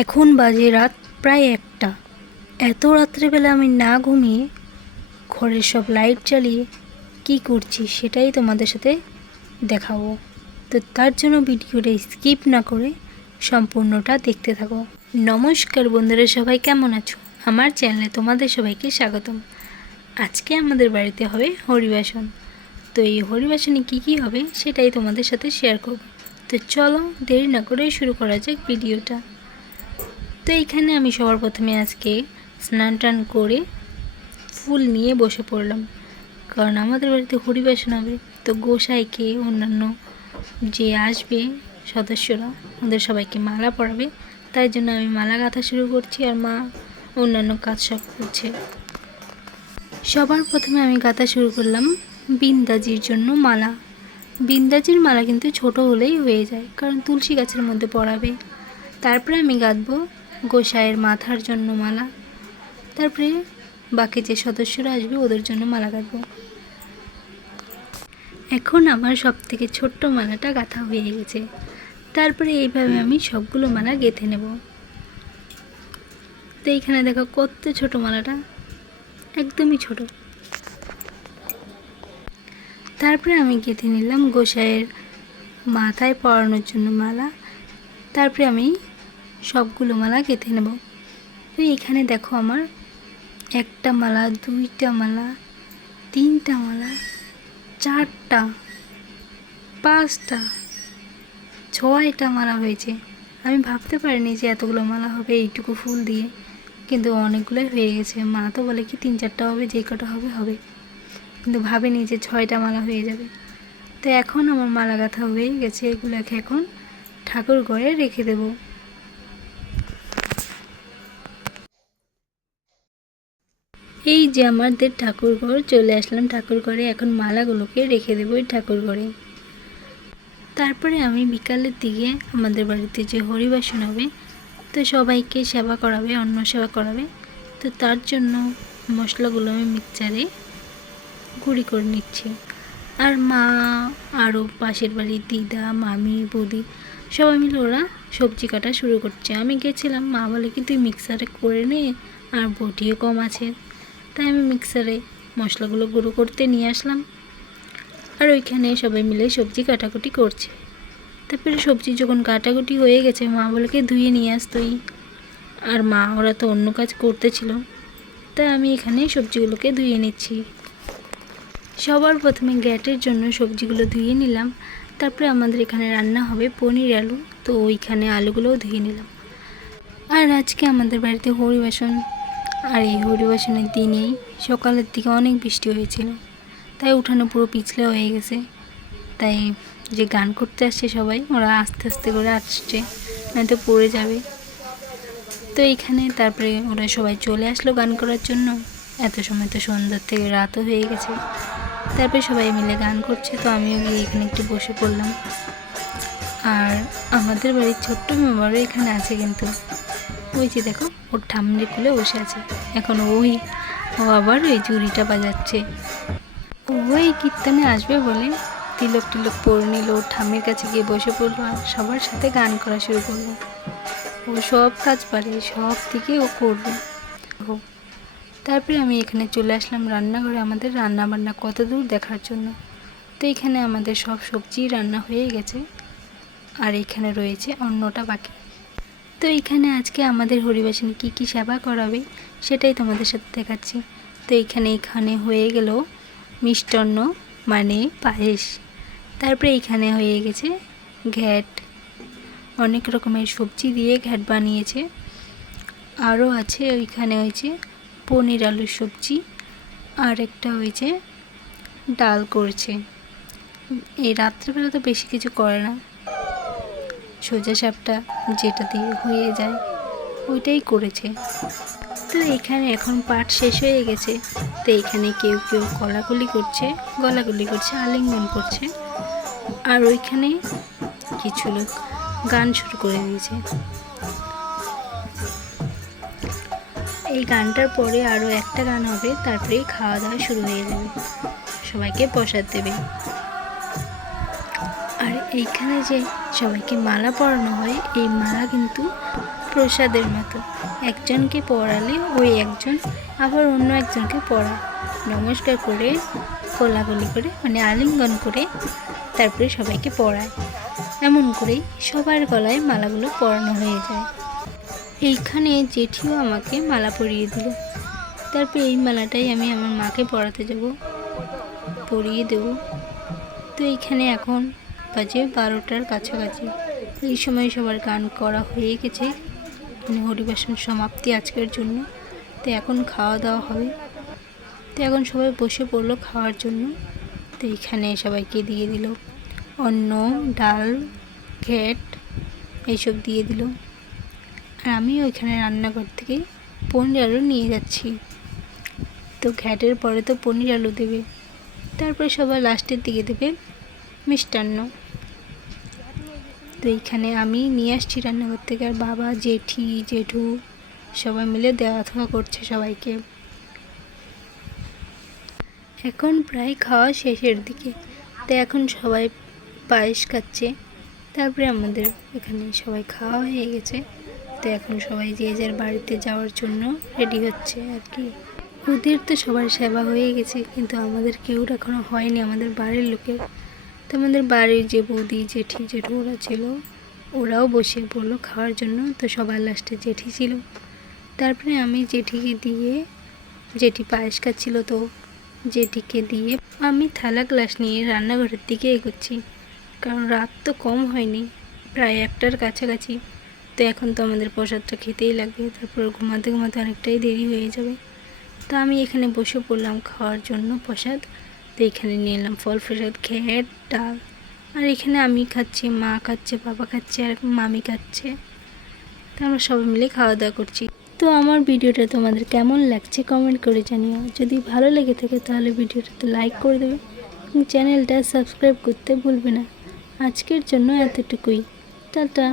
এখন বাজে রাত প্রায় 1টা। এত রাত্রেবেলা আমি না ঘুমিয়ে ঘরের সব লাইট জ্বালিয়ে কি করছি সেটাই তোমাদের সাথে দেখাবো। তো তার জন্য ভিডিওটা স্কিপ না করে সম্পূর্ণটা দেখতে থাকো। নমস্কার বন্ধুরা, সবাই কেমন আছো? আমার চ্যানেলে তোমাদের সবাইকে স্বাগতম। আজকে আমাদের বাড়িতে হবে হরিবাসন। তো এই হরিবাসনে কী হবে সেটাই তোমাদের সাথে শেয়ার করব। তো চলো দেরি না করে শুরু করা যাক ভিডিওটা। তো এইখানে আমি সবার প্রথমে আজকে স্নান টান করে ফুল নিয়ে বসে পড়লাম, কারণ আমাদের বাড়িতে হরিবাসন হবে। তো গোসাইকে অন্যান্য যে আসবে সদস্যরা ওদের সবাইকে মালা পরাবে, তাই জন্য আমি মালা গাঁথা শুরু করছি আর মা অন্যান্য কাজ সব করছে। সবার প্রথমে আমি গাঁথা শুরু করলাম বিন্দাজির জন্য মালা। বিন্দাজির মালা কিন্তু ছোট হলেই হয়ে যায়, কারণ তুলসী গাছের মধ্যে পরাবে। তারপরে আমি গাঁথবো গোসাইয়ের মাথার জন্য মালা, তারপরে বাকি যে সদস্যরা আসবে ওদের জন্য মালা গাঁথবো। এখন আমার সব থেকে ছোট্ট মালাটা গাঁথা হয়ে গেছে। তারপরে এইভাবে আমি সবগুলো মালা গেঁথে নেব। তো এইখানে দেখো কত ছোট মালাটা, একদমই ছোট। তারপরে আমি গেঁথে নিলাম গোসাইয়ের মাথায় পরানোর জন্য মালা। তারপরে আমি সবগুলো মালা গেঁথে নেব। তো এইখানে দেখো আমার একটা মালা, দুইটা মালা, তিনটা মালা, চারটা, পাঁচটা, ছয়টা মালা হয়েছে। আমি ভাবতে পারিনি যে এতগুলো মালা হবে এইটুকু ফুল দিয়ে, কিন্তু অনেকগুলোই হয়ে গেছে। মা তো বলে কি 3-4টা হবে, যে কটা হবে হবে, কিন্তু ভাবিনি যে 6টা মালা হয়ে যাবে। তো এখন আমার মালা গাঁথা হয়ে গেছে, এগুলোকে এখন ঠাকুর ঘরে রেখে দেব। এই যে আমাদের ঠাকুর ঘর চলে আসলাম। ঠাকুর ঘরে এখন মালাগুলোকে রেখে দেবো ওই ঠাকুর ঘরে। তারপরে আমি বিকালের দিকে আমাদের বাড়িতে যে হরিবাসন হবে, তো সবাইকে সেবা করাবে, অন্ন সেবা করাবে। তো তার জন্য মশলাগুলো আমি মিক্সচারে গুঁড়ি করে নিচ্ছি। আর মা আরও পাশের বাড়ির দিদা, মামি, বৌদি সবাই মিলে ওরা সবজি কাটা শুরু করছে। আমি গেছিলাম, মা বলে কি তুই মিক্সারে করে নে, আর বটিও কম আছে। তাই আমি মিক্সারে মশলাগুলো গুঁড়ো করতে নিয়ে আসলাম, আর ওইখানে সবাই মিলে সবজি কাটাকুটি করছে। তারপরে সবজি যখন কাটাকুটি হয়ে গেছে, মা বলে কি ধুয়ে নিয়ে আসতোই। আর মা ওরা তো অন্য কাজ করতেছিল, তাই আমি এখানে সবজিগুলোকে ধুয়ে নিচ্ছি। সবার প্রথমে গ্যাটের জন্য সবজিগুলো ধুয়ে নিলাম। তারপরে আমাদের এখানে রান্না হবে পনির আলু, তো ওইখানে আলুগুলোও ধুয়ে নিলাম। আর আজকে আমাদের বাড়িতে হরিবাসন, আর এই হরিবাসনের দিনেই সকালের দিকে অনেক বৃষ্টি হয়েছিল, তাই উঠানে পুরো পিছলে হয়ে গেছে। তাই যে গান করতে আসছে সবাই, ওরা আস্তে আস্তে করে আসছে, নয়তো পড়ে যাবে। তো এইখানে তারপরে ওরা সবাই চলে আসলো গান করার জন্য। এত সময় তো সন্ধ্যার থেকে রাতও হয়ে গেছে। তারপরে সবাই মিলে গান করছে, তো আমিও গিয়ে এখানে একটু বসে পড়লাম। আর আমাদের বাড়ির ছোট্ট মেম্বারও এখানে আছে, কিন্তু ওই যে দেখো ওর ঠাম্মির কোলে বসে আছে। এখন ও আবার ওই চুড়িটা বাজাচ্ছে। ওই কীর্তনে আসবে বলে তিলক টিলক পরে নিল, ওর ঠাম্মির কাছে গিয়ে বসে পড়লো আর সবার সাথে গান করা শুরু করলো। ও সব কাজ পারে, সব দিকে ও করবে। তারপরে আমি এখানে চলে আসলাম রান্নাঘরে, আমাদের রান্না বান্না কত দূর দেখার জন্য। তো এখানে আমাদের সব সবজি রান্না হয়ে গেছে, আর এখানে রয়েছে অন্যটা বাকি। তো এইখানে আজকে আমাদের হরিবাসনে কী কী সেবা করাবে সেটাই তোমাদের সাথে দেখাচ্ছি। তো এখানে হয়ে গেল মিষ্টান্ন, মানে পায়েস। তারপরে এইখানে হয়ে গেছে ঘ্যাট, অনেক রকমের সবজি দিয়ে ঘ্যাট বানিয়েছে। আরও আছে ওইখানে হয়েছে পনির আলুর সবজি, আর একটা হয়েছে ডাল করছে। এই রাত্রেবেলা তো বেশি কিছু করে না, সোজা সাপটা যেটা দিয়ে হয়ে যায় ওইটাই করেছে। তো এখানে এখন পাঠ শেষ হয়ে গেছে। তো এখানে কেউ কেউ গলাগুলি করছে, আলিঙ্গন করছে, আর ওইখানে কিছু লোক গান শুরু করে দিয়েছে। এই গানটার পরে আরও একটা গান হবে, তারপরেই খাওয়া দাওয়া শুরু হয়ে যাবে, সবাইকে প্রসাদ দেবে। আর এইখানে যে সবাইকে মালা পরানো হয়, এই মালা কিন্তু প্রসাদের মতো, একজনকে পড়ালে ওই একজন আবার অন্য একজনকে পড়ায়, নমস্কার করে কোলাকুলি করে মানে আলিঙ্গন করে তারপরে সবাইকে পড়ায়। এমন করেই সবার গলায় মালাগুলো পরানো হয়ে যায়। এইখানে জেঠিও আমাকে মালা পরিয়ে দিল। তারপরে এই মালাটাই আমি আমার মাকে পরাতে যাব, পরিয়ে দেব। তো এইখানে এখন বাজে 12টার কাছাকাছি। এই সময় সবার গান করা হয়ে গেছে, মানে হরিবাসন সমাপ্তি আজকের জন্য। তো এখন খাওয়া দাওয়া হবে। তো এখন সবাই বসে পড়লো খাওয়ার জন্য। তো এইখানে সবাইকে দিয়ে দিল অন্ন, ডাল, ঘ্যাট এইসব দিয়ে দিল। আর আমি ওইখানে রান্নাঘর থেকে পনির আলু নিয়ে যাচ্ছি। তো ঘ্যাটের পরে তো পনির আলু দেবে, তারপরে সবাই লাস্টের দিকে দেবে মিষ্টান্ন। তো এইখানে আমি নিয়ে আসছি রান্নাঘর থেকে, আর বাবা, জেঠি, জেঠু সবাই মিলে দেওয়া থাওয়া করছে সবাইকে। এখন প্রায় খাওয়া শেষের দিকে। তো এখন সবাই পায়েস খাচ্ছে। তারপরে আমাদের এখানে সবাই খাওয়া হয়ে গেছে। তো এখন সবাই যে যার বাড়িতে যাওয়ার জন্য রেডি হচ্ছে আর কি। ওদের তো সবার সেবা হয়ে গেছে, কিন্তু আমাদের কেউ এখনও হয়নি, আমাদের বাড়ির লোকের। তো আমাদের বাড়ির যে বৌদি, জেঠি, জেঠু ওরা ছিল, ওরাও বসে পড়লো খাওয়ার জন্য। তো সবার লাস্টে জেঠি ছিল। তারপরে আমি জেঠিকে দিয়ে, জেঠি পায়েস খাচ্ছিল, তো জেঠিকে দিয়ে আমি থালা গ্লাস নিয়ে রান্নাঘরের দিকে এগোচ্ছি, কারণ রাত তো কম হয়নি, প্রায় 1টার কাছাকাছি। তো এখন তো আমাদের প্রসাদটা খেতেই লাগবে, তারপর ঘুমাতে ঘুমাতে অনেকটাই দেরি হয়ে যাবে। তো আমি এখানে বসে পড়লাম খাওয়ার জন্য প্রসাদ। তো এখানে নিয়ে এলাম ফল প্রসাদ, ঘ্যাট, ডাল। আর এখানে আমি খাচ্ছি, মা খাচ্ছে, বাবা খাচ্ছে, আর মামি খাচ্ছে। তো আমরা সবাই মিলে খাওয়া দাওয়া করছি। তো আমার ভিডিওটা তোমাদের কেমন লাগছে কমেন্ট করে জানিও। যদি ভালো লেগে থাকে তাহলে ভিডিওটাতে লাইক করে দেবে এবং চ্যানেলটা সাবস্ক্রাইব করতে ভুলবে না। আজকের জন্য এতটুকুই। টাটা।